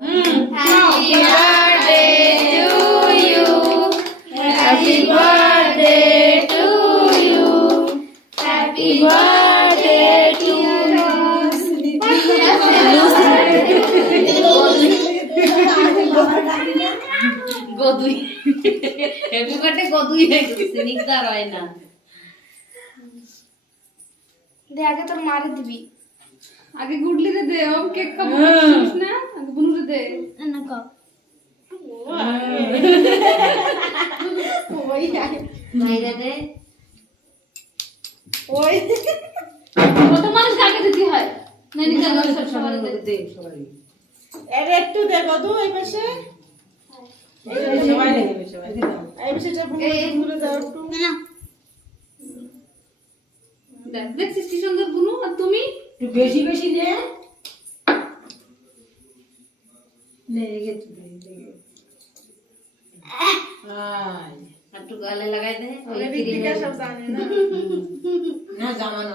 Happy birthday to you. Happy birthday to you. Happy birthday to you. গদুই happy birthday গদুই হয়ে গেছে নিকদার হয় না দে আগে তোর মারে দিবি আগে গুডলি রে দে ও কেক খাবো না আগে বুনু রে দে না ক ওই মাইরা দে ওই কত মানুষ আগে দিতে হয় না নিতে সব সবার দে সবাই এর একটু দে কদু এই পাশে সবাই নেবে সবাই এই পাশে যা বুনু দাও একটু না দেখ দেখছিস কি সুন্দর বুনু আর তুমি একটু বেশি বেশি দে লে গেছে আয় একটু গালে লাগাই দে ওই ঋতিকা সব জানে না না জামানো